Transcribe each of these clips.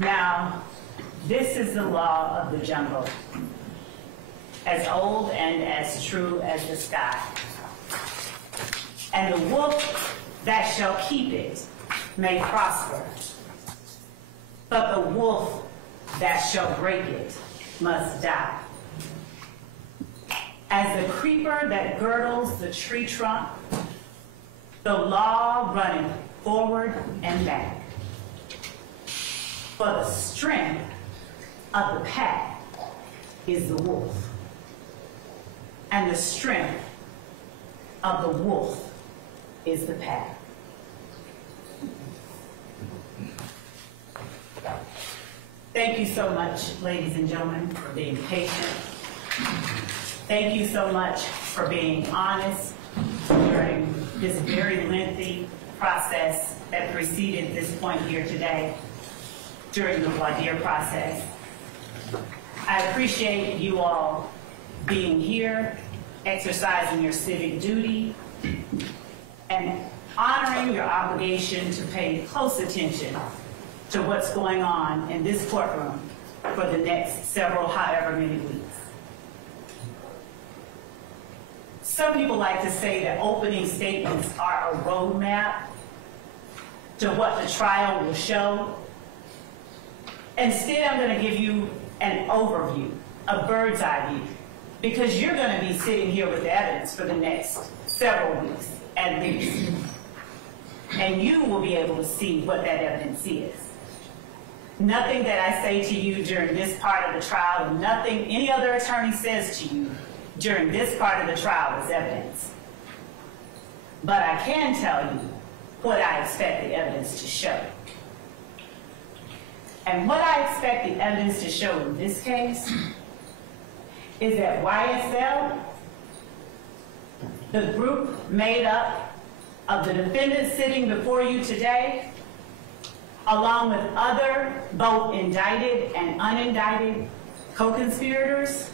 Now, this is the law of the jungle, as old and as true as the sky. And the wolf that shall keep it may prosper, but the wolf that shall break it must die. As the creeper that girdles the tree trunk, the law runneth forward and back. For the strength of the pack is the wolf, and the strength of the wolf is the pack. Thank you so much, ladies and gentlemen, for being patient. Thank you so much for being honest during this very lengthy process that preceded this point here today, during the voir dire process. I appreciate you all being here, exercising your civic duty, and honoring your obligation to pay close attention to what's going on in this courtroom for the next several, however many weeks. Some people like to say that opening statements are a roadmap to what the trial will show. Instead, I'm going to give you an overview, a bird's eye view, because you're going to be sitting here with evidence for the next several weeks at least. And you will be able to see what that evidence is. Nothing that I say to you during this part of the trial, and nothing any other attorney says to you during this part of the trial is evidence. But I can tell you what I expect the evidence to show. And what I expect the evidence to show in this case is that YSL, the group made up of the defendants sitting before you today, along with other both indicted and unindicted co-conspirators,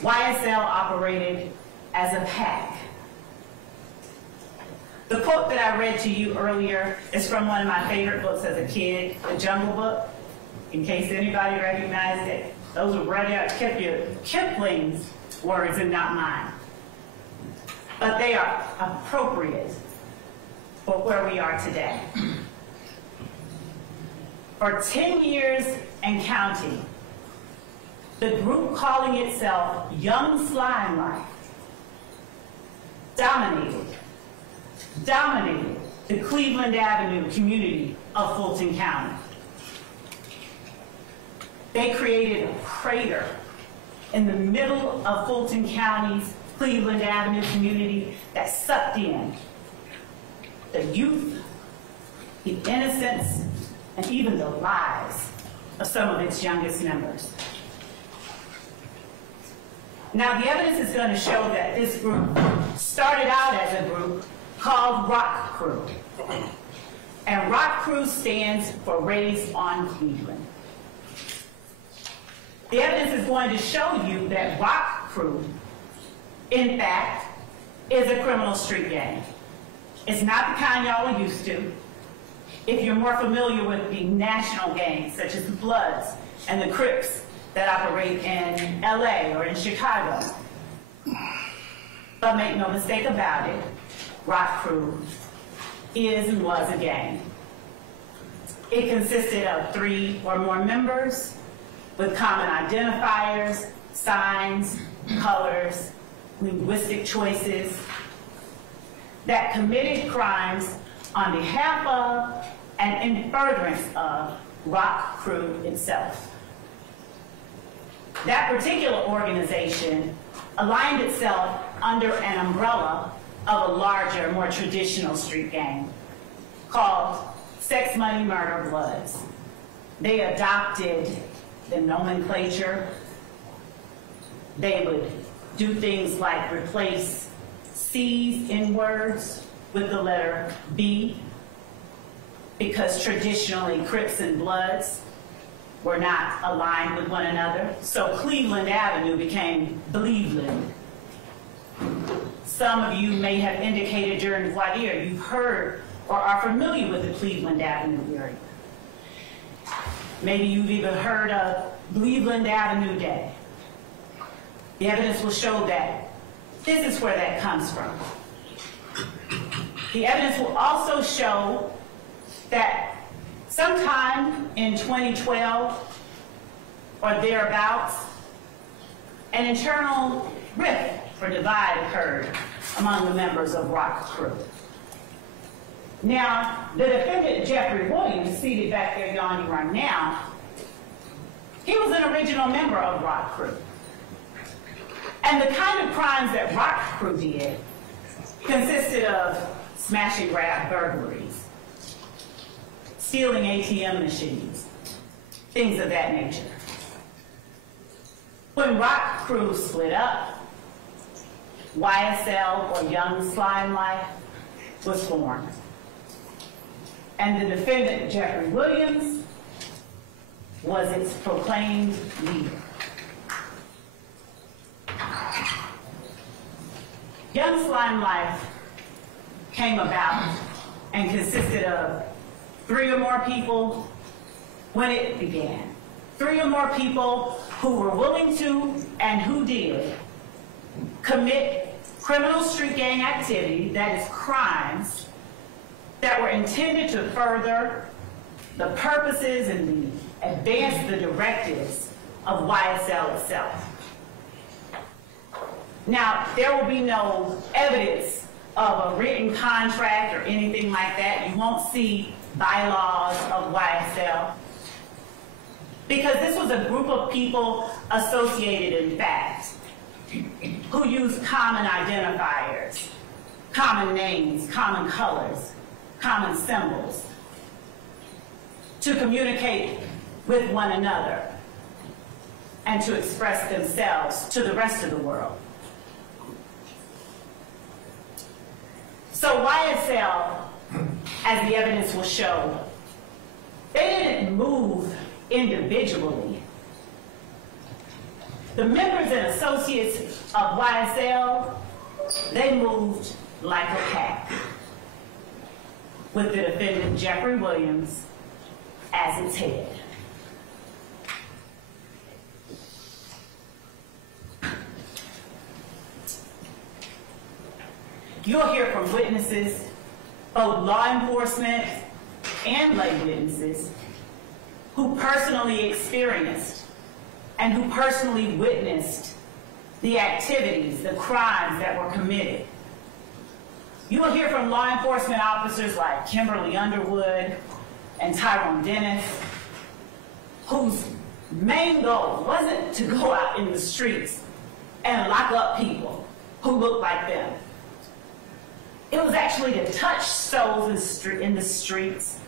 YSL operated as a pack. The quote that I read to you earlier is from one of my favorite books as a kid, The Jungle Book. In case anybody recognized it, those were right out Kipling's words and not mine. But they are appropriate for where we are today. For 10 years and counting, the group calling itself Young Slime Life dominated the Cleveland Avenue community of Fulton County. They created a crater in the middle of Fulton County's Cleveland Avenue community that sucked in the youth, the innocence, and even the lives of some of its youngest members. Now, the evidence is going to show that this group started out as a group called Rock Crew. And Rock Crew stands for Raised on Cleveland. The evidence is going to show you that Rock Crew, in fact, is a criminal street gang. It's not the kind y'all are used to. If you're more familiar with the national gangs, such as the Bloods and the Crips that operate in LA or in Chicago. But make no mistake about it, Rock Crew is and was a gang. It consisted of 3 or more members with common identifiers, signs, colors, linguistic choices that committed crimes on behalf of and in furtherance of Rock Crew itself. That particular organization aligned itself under an umbrella of a larger, more traditional street gang called Sex, Money, Murder, Bloods. They adopted the nomenclature. They would do things like replace C's in words with the letter B, because traditionally Crips and Bloods were not aligned with one another. So Cleveland Avenue became Bleveland. Some of you may have indicated during voir dire, you've heard or are familiar with the Cleveland Avenue area. Maybe you've even heard of Cleveland Avenue Day. The evidence will show that this is where that comes from. The evidence will also show that sometime in 2012 or thereabouts, an internal rift or divide occurred among the members of RICO crew. Now, the defendant, Jeffrey Williams, seated back there yawning right now, he was an original member of RICO crew. And the kind of crimes that RICO crew did consisted of smash and grab burglaries, stealing ATM machines, things of that nature. When RICO crew split up, YSL, or Young Slime Life, was formed. And the defendant, Jeffrey Williams, was its proclaimed leader. Young Slime Life came about and consisted of 3 or more people when it began. 3 or more people who were willing to, and who did, commit criminal street gang activity, that is crimes, that were intended to further the purposes and advance the directives of YSL itself. Now, there will be no evidence of a written contract or anything like that. You won't see bylaws of YSL, because this was a group of people associated in fact, who used common identifiers, common names, common colors, common symbols to communicate with one another and to express themselves to the rest of the world. So YSL, as the evidence will show, they didn't move individually. The members and associates of YSL, they moved like a pack, with the defendant Jeffrey Williams as its head. You'll hear from witnesses, both law enforcement and lay witnesses, who personally experienced and who personally witnessed the activities, the crimes that were committed. You will hear from law enforcement officers like Kimberly Underwood and Tyrone Dennis, whose main goal wasn't to go out in the streets and lock up people who looked like them. It was actually to touch souls in the streets,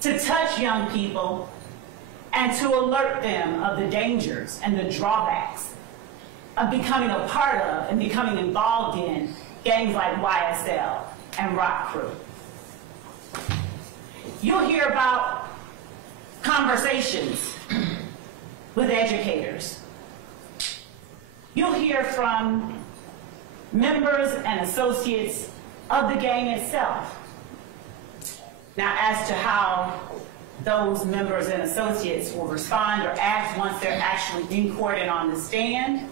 to touch young people, and to alert them of the dangers and the drawbacks of becoming a part of and becoming involved in gangs like YSL and RICO crew. You'll hear about conversations with educators. You'll hear from members and associates of the gang itself. Now, as to how those members and associates will respond or act once they're actually in court and on the stand,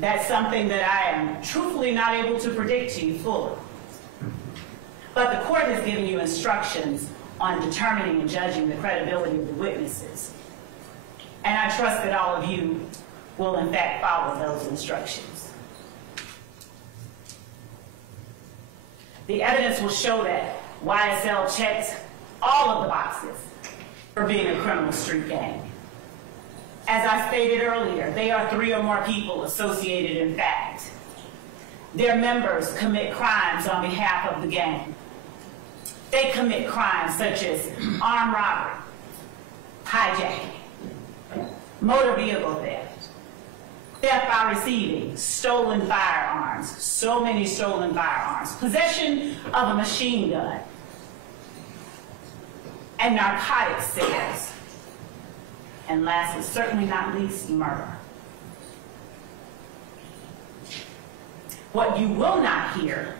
that's something that I am truthfully not able to predict to you fully. But the court has given you instructions on determining and judging the credibility of the witnesses. And I trust that all of you will in fact follow those instructions. The evidence will show that YSL checked all of the boxes for being a criminal street gang. As I stated earlier, they are 3 or more people associated in fact. Their members commit crimes on behalf of the gang. They commit crimes such as armed robbery, hijacking, motor vehicle theft, theft by receiving, stolen firearms, so many stolen firearms, possession of a machine gun, and narcotic sales. And last but certainly not least, murder. What you will not hear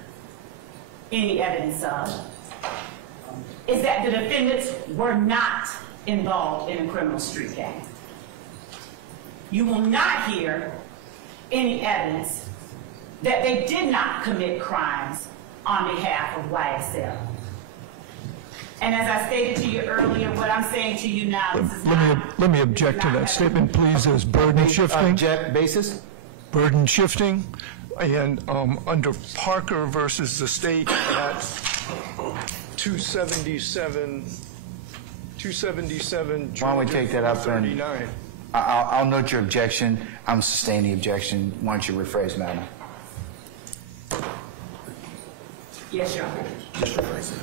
any evidence of is that the defendants were not involved in a criminal street gang. You will not hear any evidence that they did not commit crimes on behalf of YSL. And as I stated to you earlier, what I'm saying to you now is let me object to that statement, please, as burden shifting. Object basis? Burden shifting. And under Parker versus the state at 277, Why don't we take that up and I'll note your objection. I'm sustaining the objection. Why don't you rephrase, madam? Yes, Your Honor. Just rephrase it.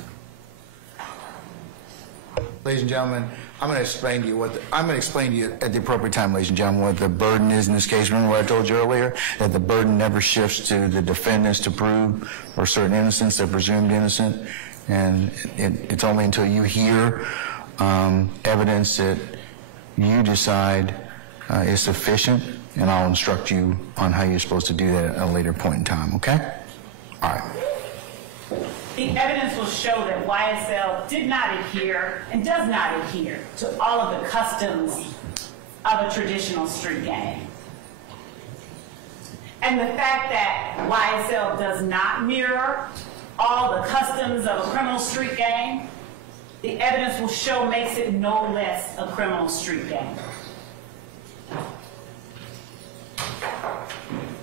Ladies and gentlemen, I'm going to explain to you at the appropriate time, ladies and gentlemen, what the burden is in this case. Remember what I told you earlier, that the burden never shifts to the defendants to prove or certain innocence, they're presumed innocent, and it's only until you hear evidence that you decide is sufficient, and I'll instruct you on how you're supposed to do that at a later point in time, okay? All right. The evidence will show that YSL did not adhere and does not adhere to all of the customs of a traditional street gang. And the fact that YSL does not mirror all the customs of a criminal street gang, the evidence will show makes it no less a criminal street gang.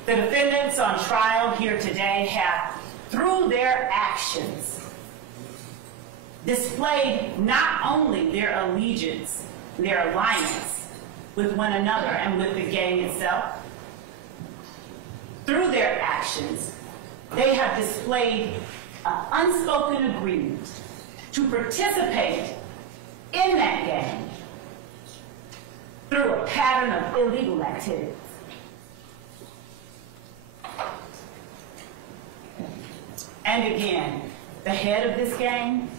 The defendants on trial here today have, through their actions, displayed not only their allegiance, their alliance with one another and with the gang itself. Through their actions, they have displayed an unspoken agreement to participate in that gang through a pattern of illegal activities. And again, the head of this gang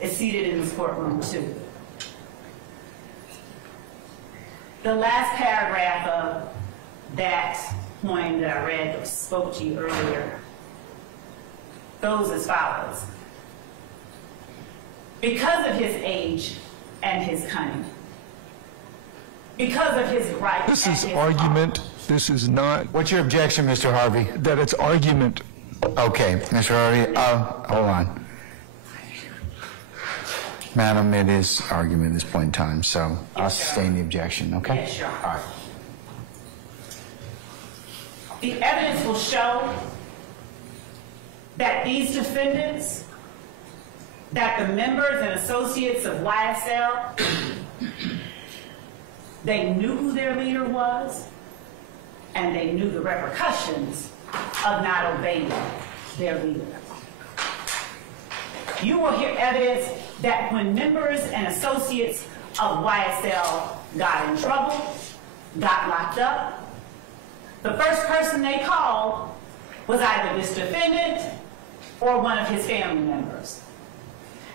is seated in this courtroom too. The last paragraph of that poem that I read that spoke to you earlier goes as follows. Because of his age and his cunning, because of his right. This is argument. This is not. What's your objection, Mr. Harvey? That it's argument. Okay, Mr. Harvey, hold on. Madam, it is argument at this point in time, so I'll sustain the objection, okay? Yes, sure. All right. The evidence will show that these defendants, that the members and associates of YSL, they knew who their leader was, and they knew the repercussions of not obeying their leader. You will hear evidence that when members and associates of YSL got in trouble, got locked up, the first person they called was either this defendant or one of his family members.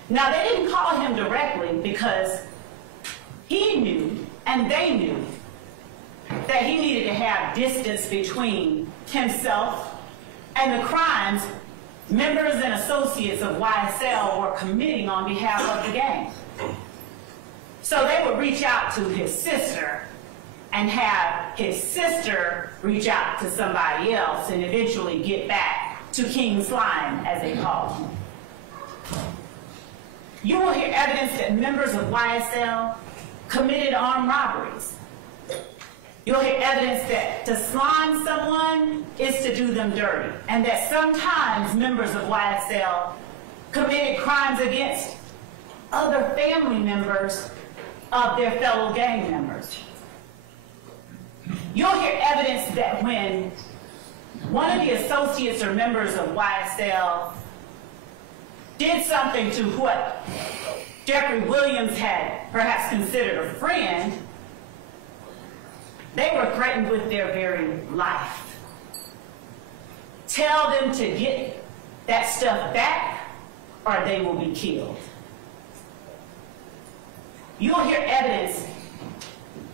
Now, they didn't call him directly because he knew, and they knew, that he needed to have distance between himself and the crimes members and associates of YSL were committing on behalf of the gang. So they would reach out to his sister and have his sister reach out to somebody else and eventually get back to King Slime, as they called him. You will hear evidence that members of YSL committed armed robberies. You'll hear evidence that to slime someone is to do them dirty, and that sometimes members of YSL committed crimes against other family members of their fellow gang members. You'll hear evidence that when one of the associates or members of YSL did something to what Jeffrey Williams had perhaps considered a friend, they were threatened with their very life. Tell them to get that stuff back or they will be killed. You'll hear evidence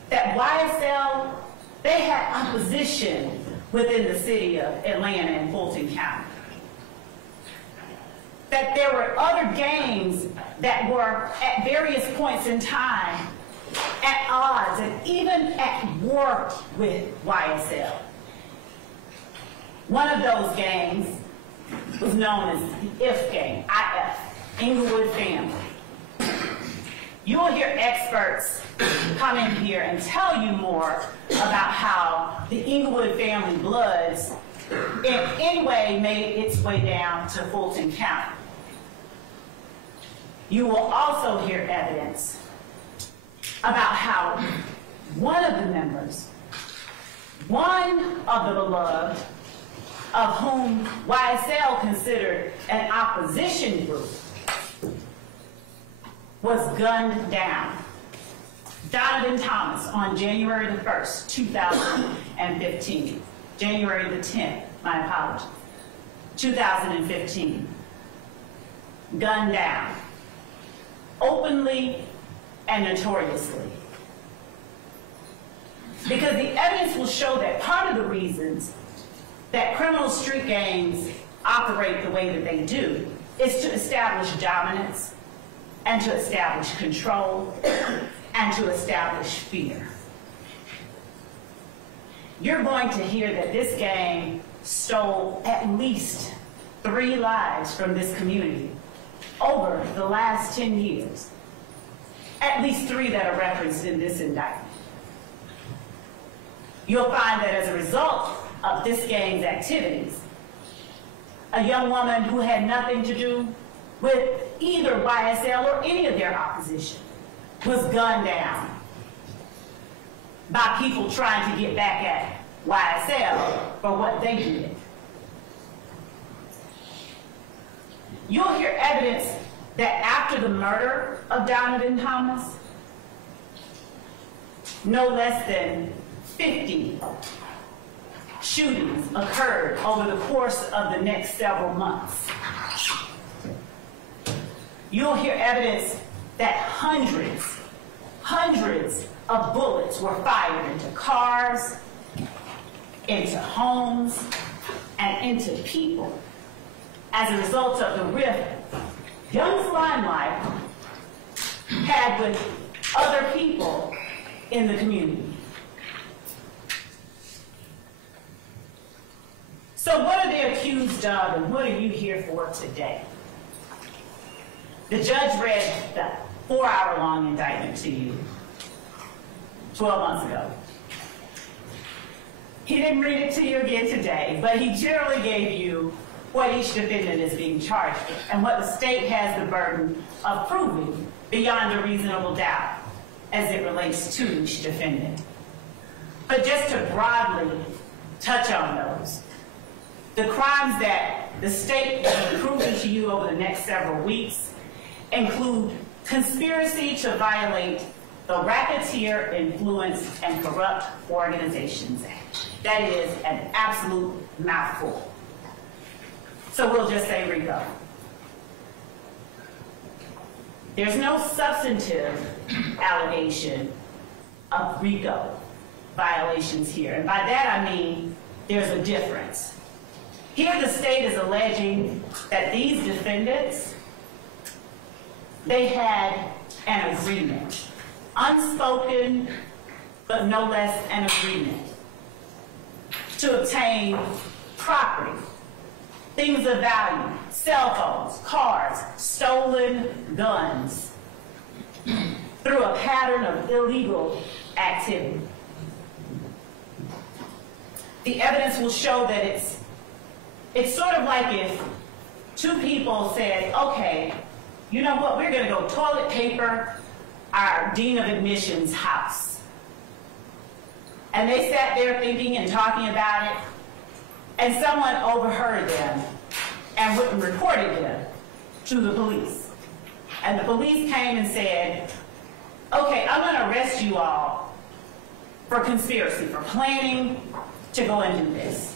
that YSL, they had opposition within the city of Atlanta and Fulton County. that there were other gangs that were at various points in time at odds and even at war with YSL. One of those gangs was known as the IF gang, IF, Inglewood Family. You will hear experts come in here and tell you more about how the Inglewood family Bloods in any way made its way down to Fulton County. You will also hear evidence about how one of the members, one of the beloved, of whom YSL considered an opposition group, was gunned down. Donovan Thomas on January the 1st, 2015. January the 10th, my apologies. 2015. Gunned down. Openly and notoriously. Because the evidence will show that part of the reasons that criminal street gangs operate the way that they do is to establish dominance and to establish control and to establish fear. You're going to hear that this gang stole at least 3 lives from this community over the last 10 years. At least 3 that are referenced in this indictment. You'll find that as a result of this gang's activities, a young woman who had nothing to do with either YSL or any of their opposition was gunned down by people trying to get back at YSL for what they did. You'll hear evidence that after the murder of Donovan Thomas, no less than 50 shootings occurred over the course of the next several months. You'll hear evidence that hundreds of bullets were fired into cars, into homes, and into people as a result of the rift young Limelight had with other people in the community. So what are they accused of, and what are you here for today? The judge read the 4-hour-long indictment to you 12 months ago. He didn't read it to you again today, but he generally gave you what each defendant is being charged with and what the state has the burden of proving beyond a reasonable doubt as it relates to each defendant. But just to broadly touch on those, the crimes that the state will be proving to you over the next several weeks include conspiracy to violate the Racketeer Influence and Corrupt Organizations Act. That is an absolute mouthful. So we'll just say RICO. There's no substantive allegation of RICO violations here. And by that I mean there's a difference. Here the state is alleging that these defendants, they had an agreement, unspoken, but no less an agreement, to obtain property, things of value, cell phones, cars, stolen guns, through a pattern of illegal activity. The evidence will show that it's sort of like if 2 people said, okay, you know what, we're gonna go toilet paper our dean of admissions house. And they sat there thinking and talking about it, and someone overheard them and went and reported them to the police. And the police came and said, okay, I'm gonna arrest you all for conspiracy, for planning to go and do this.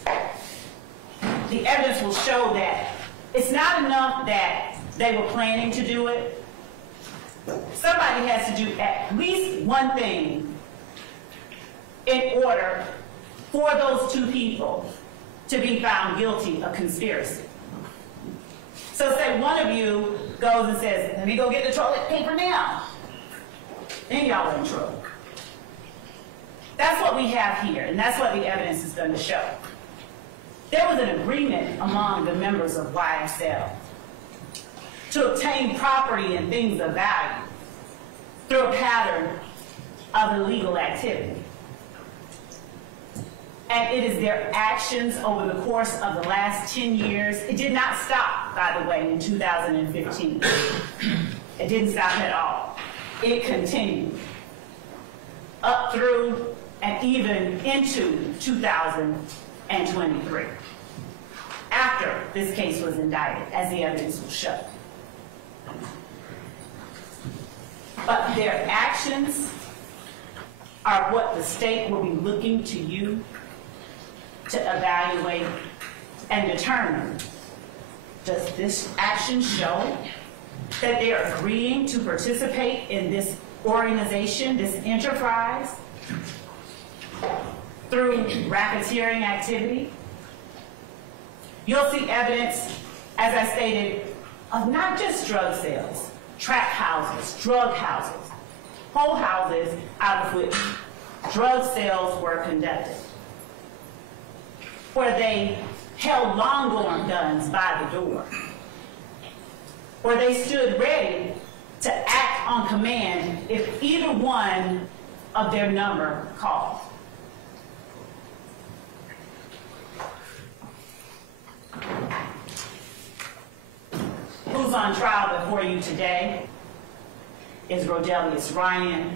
The evidence will show that it's not enough that they were planning to do it. Somebody has to do at least one thing in order for those 2 people to be found guilty of conspiracy. So say one of you goes and says, let me go get the toilet paper now. Then y'all are in trouble. That's what we have here, and that's what the evidence is going to show. There was an agreement among the members of YSL to obtain property and things of value through a pattern of illegal activity. And it is their actions over the course of the last 10 years. It did not stop, by the way, in 2015. It didn't stop at all. It continued up through and even into 2023, after this case was indicted, as the evidence will show. But their actions are what the state will be looking to you to evaluate and determine. Does this action show that they're agreeing to participate in this organization, this enterprise, through racketeering activity? You'll see evidence, as I stated, of not just drug sales, trap houses, drug houses, whole houses out of which drug sales were conducted, where they held long-arm guns by the door, where they stood ready to act on command if either one of their number called. Who's on trial before you today is Rodelius Ryan,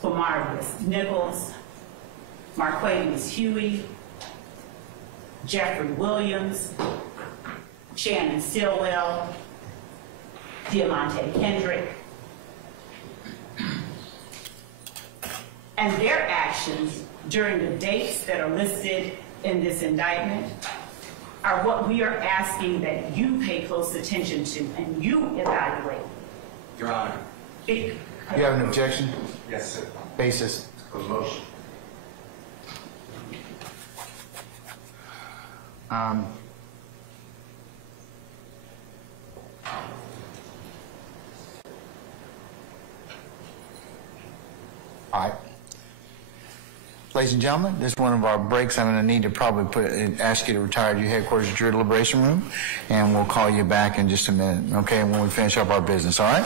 Flamarius Nichols, Marquavius Huey, Jeffrey Williams, Shannon Stillwell, Diamante Kendrick. And their actions during the dates that are listed in this indictment are what we are asking that you pay close attention to and you evaluate. Your Honor. You have an objection? Yes, sir. Basis? For the motion. All right. Ladies and gentlemen, this is one of our breaks. I'm going to need to probably ask you to retire to your headquarters at your deliberation room, and we'll call you back in just a minute, okay, when we finish up our business, all right?